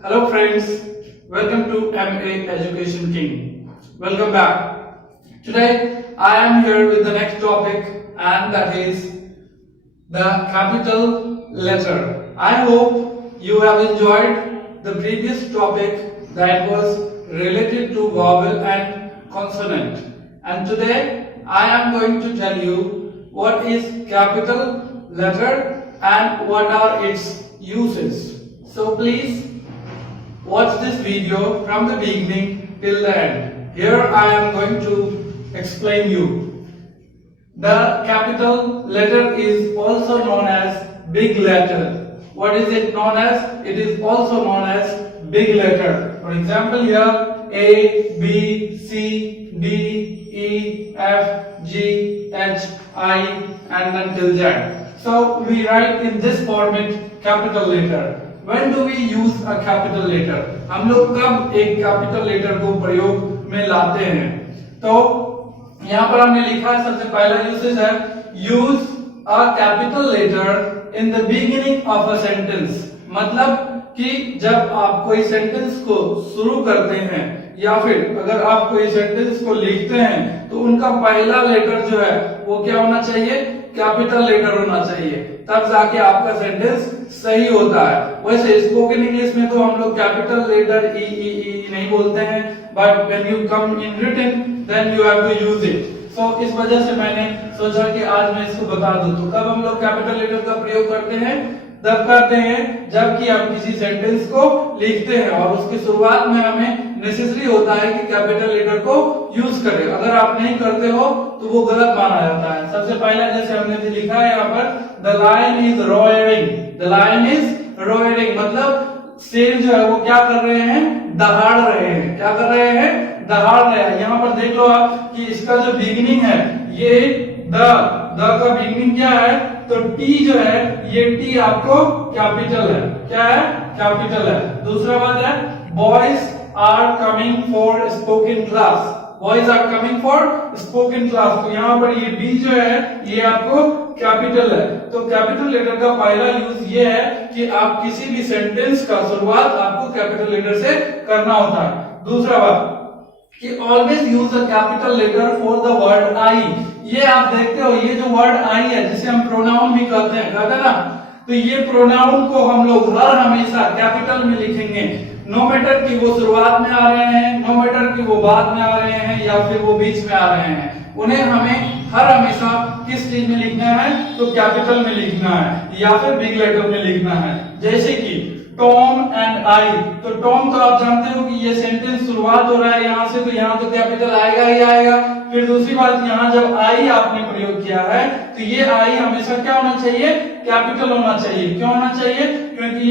Hello friends, welcome to MA Education King. Welcome back. Today I am here with the next topic and that is the capital letter. I hope you have enjoyed the previous topic that was related to vowel and consonant. And today I am going to tell you what is capital letter and what are its uses. So please watch this video from the beginning till the end. Here I am going to explain you. The capital letter is also known as big letter. What is it known as? It is also known as big letter. For example, here A, B, C, D, E, F, G, H, I and until Z. So we write in this format capital letter. When do we use a capital letter? हम लोग कब एक capital letter को प्रयोग में लाते हैं? तो यहाँ पर हमने लिखा है सबसे पहला यूसेज है use a capital letter in the beginning of a sentence. मतलब कि जब आप कोई सेंटेंस को शुरू करते हैं या फिर अगर आप कोई सेंटेंस को लिखते हैं तो उनका पहला लेटर जो है वो क्या होना चाहिए? कैपिटल लेटर होना चाहिए, तब जाके आपका सेंटेंस सही होता है। वैसे स्पोकन इंग्लिश में तो हम लोग कैपिटल लेटर ई नहीं बोलते हैं, but when you come in written then you have to use it. So इस वजह से मैंने सोचा कि आज मैं इसको बता दूं। तो कब हम लोग कैपिटल लेटर का प्रयोग करते हैं? तब करते हैं जबकि आप किसी सेंटेंस को लिखते हैं और उसकी शुरुआत में हमें नेसेसरी होता है कि कैपिटल लेटर को यूज करें। अगर आप नहीं करते हो तो वो गलत माना जाता है। सबसे पहला जैसे हमने लिखा है यहाँ पर the lion is roaring. The lion is roaring मतलब शेर जो है वो क्या कर रहे हैं? दहाड़ रहे हैं। क्या कर रहे हैं? दहाड़ रहे हैं। यहाँ पर देख लो आप कि इसका जो बिगिनिंग है ये द का बिगिनिंग क्या है? तो टी जो है ये टी आपको कैपिटल है। क्या है? कैपिटल है। दूसरा बात है boys are coming for spoken class. Boys are coming for spoken class. तो यहाँ पर ये बी जो है ये आपको कैपिटल है। तो कैपिटल लेटर का पहला यूज ये है कि आप किसी भी सेंटेंस का शुरुआत आपको कैपिटल लेटर से करना होता है। दूसरा बात कि always use a capital letter for the word I. ये आप देखते हो ये जो वर्ड आई है जिसे हम प्रोनाउन भी कहते हैं ना, तो ये प्रोनाउन को हम लोग हर हमेशा कैपिटल में लिखेंगे। नो मैटर कि वो शुरुआत में आ रहे हैं, नो मैटर कि वो बाद में आ रहे हैं या फिर वो बीच में आ रहे हैं, उन्हें हमें हर हमेशा किस चीज में लिखना है? तो कैपिटल में लिखना है या फिर बिग लेटर में लिखना है। जैसे कि टॉम एंड आई। तो टॉम तो आप जानते हो कि ये सेंटेंस शुरुआत हो रहा है यहाँ से, तो यहाँ तो कैपिटल आएगा ही आएगा। फिर दूसरी बात यहाँ जब आई आपने प्रयोग किया है तो ये आई हमेशा क्या होना चाहिए? कैपिटल होना चाहिए। क्यों होना चाहिए? क्योंकि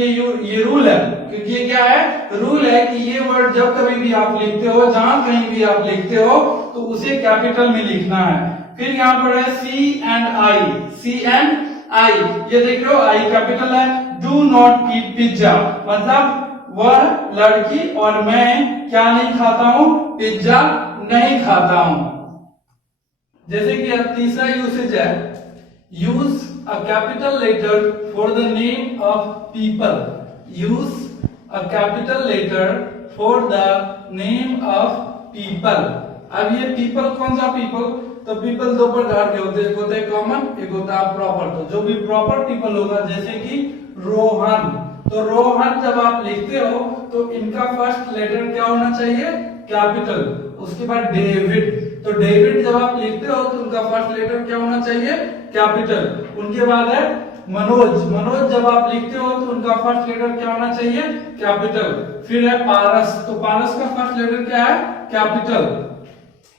ये रूल है। क्योंकि ये क्या है? रूल है कि ये वर्ड जब कभी भी आप लिखते हो, जहां कहीं भी आप लिखते हो तो उसे कैपिटल में लिखना है। फिर यहाँ पर है सी and I. C and I, ये देख लो आई कैपिटल है। डू नॉट ईट पिज्जा मतलब वह लड़की और मैं क्या नहीं खाता हूं? पिज्जा नहीं खाता हूं। जैसे कि अब तीसरा यूसेज है use a capital letter for the name of people. Use a capital letter for the name of people. अब ये पीपल कौन सा पीपल? तो पीपल दो प्रकार के होते हैं, एक होता है कॉमन, एक होता है प्रॉपर। तो जो भी प्रॉपर पीपल होगा जैसे कि रोहन, तो रोहन जब आप लिखते हो तो इनका फर्स्ट लेटर क्या होना चाहिए? कैपिटल। उसके बाद डेविड, तो डेविड जब आप लिखते हो तो उनका फर्स्ट लेटर क्या होना चाहिए? कैपिटल। उनके बाद है मनोज। मनोज जब आप लिखते हो तो उनका फर्स्ट लेटर क्या होना चाहिए? कैपिटल। फिर है पारस, तो पारस का फर्स्ट लेटर क्या है? कैपिटल।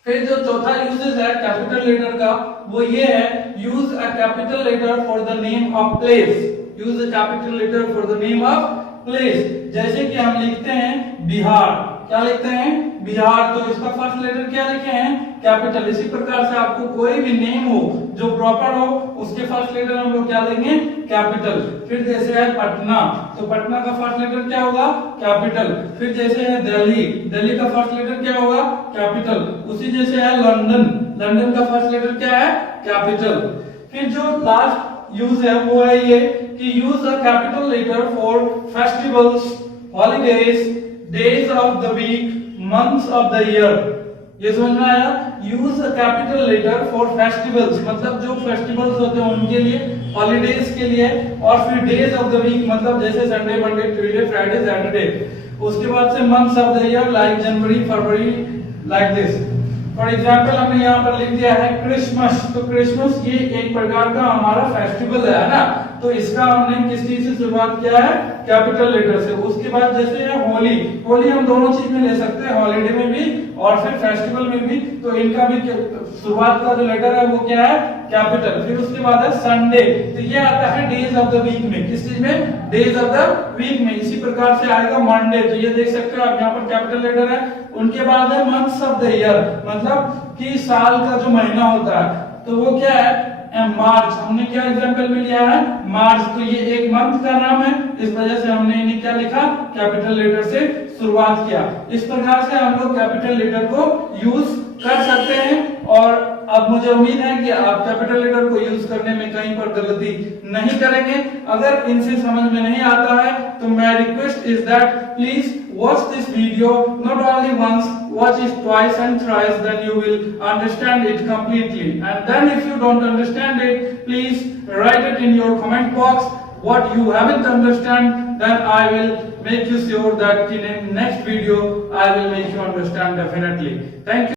फिर जो चौथा यूजेज है कैपिटल लेटर का वो ये है use a capital letter for the name of place. Use a capital letter for the name of place. जैसे कि हम लिखते हैं बिहार। क्या लिखते हैं? बिहार, तो इसका फर्स्ट लेटर क्या लिखे हैं? कैपिटल। इसी प्रकार से आपको कोई भी नेम हो जो प्रॉपर हो उसके फर्स्ट लेटर हम लोग क्या लेंगे? कैपिटल। फिर जैसे है पटना, तो पटना का फर्स्ट लेटर क्या होगा? कैपिटल। फिर जैसे है दिल्ली, दिल्ली का फर्स्ट लेटर क्या होगा? कैपिटल। उसी जैसे है लंदन, लंदन का फर्स्ट लेटर क्या है? कैपिटल। फिर जो लास्ट यूज है वो है ये कि use a capital letter for festivals, holidays, days of the week, months of the year. ये समझ में आया? Use a capital letter for festivals, मतलब जो फेस्टिवल्स होते हैं उनके लिए, हॉलीडेज के लिए, और फिर डेज ऑफ द वीक मतलब जैसे Sunday, Monday, Tuesday, Friday, Saturday. उसके बाद से months of the year like January, February, like this. For example हमने यहाँ पर लिख दिया है क्रिसमस, तो क्रिसमस ये एक प्रकार का हमारा फेस्टिवल है ना, तो इसका हमने किस चीज से शुरुआत किया है? कैपिटल लेटर से। उसके बाद जैसे है होली, होली हम दोनों चीज में ले सकते हैं, हॉलीडे में भी और फिर फेस्टिवल में भी, तो इनका भी शुरुआत का जो लेटर है वो क्या है? कैपिटल। फिर उसके बाद है संडे, तो ये आता है डेज ऑफ द वीक में। किस चीज में? डेज ऑफ द वीक में। इसी प्रकार से आएगा मंडे, तो ये देख सकते हो आप यहाँ पर कैपिटल लेटर है। उनके बाद है मंथ्स ऑफ द ईयर, मतलब कि साल का जो महीना होता है, तो वो क्या है? मार्च। हमने क्या एग्जांपल में लिया है? मार्च, तो ये एक मंथ का नाम है, इस वजह से हमने इन्हें क्या लिखा? कैपिटल लेटर से शुरुआत किया। इस प्रकार से हम लोग कैपिटल लेटर को यूज कर सकते हैं, और अब मुझे उम्मीद है कि आप कैपिटल लेटर को यूज करने में कहीं पर गलती नहीं करेंगे। अगर इनसे समझ में नहीं आता है तो मैं request is that please watch this video not only once, watch it twice and thrice, then you will understand it completely. And then if you don't understand it, please write it in your comment box what you haven't understand, then I will make you sure that in the next video I will make you understand definitely. Thank you.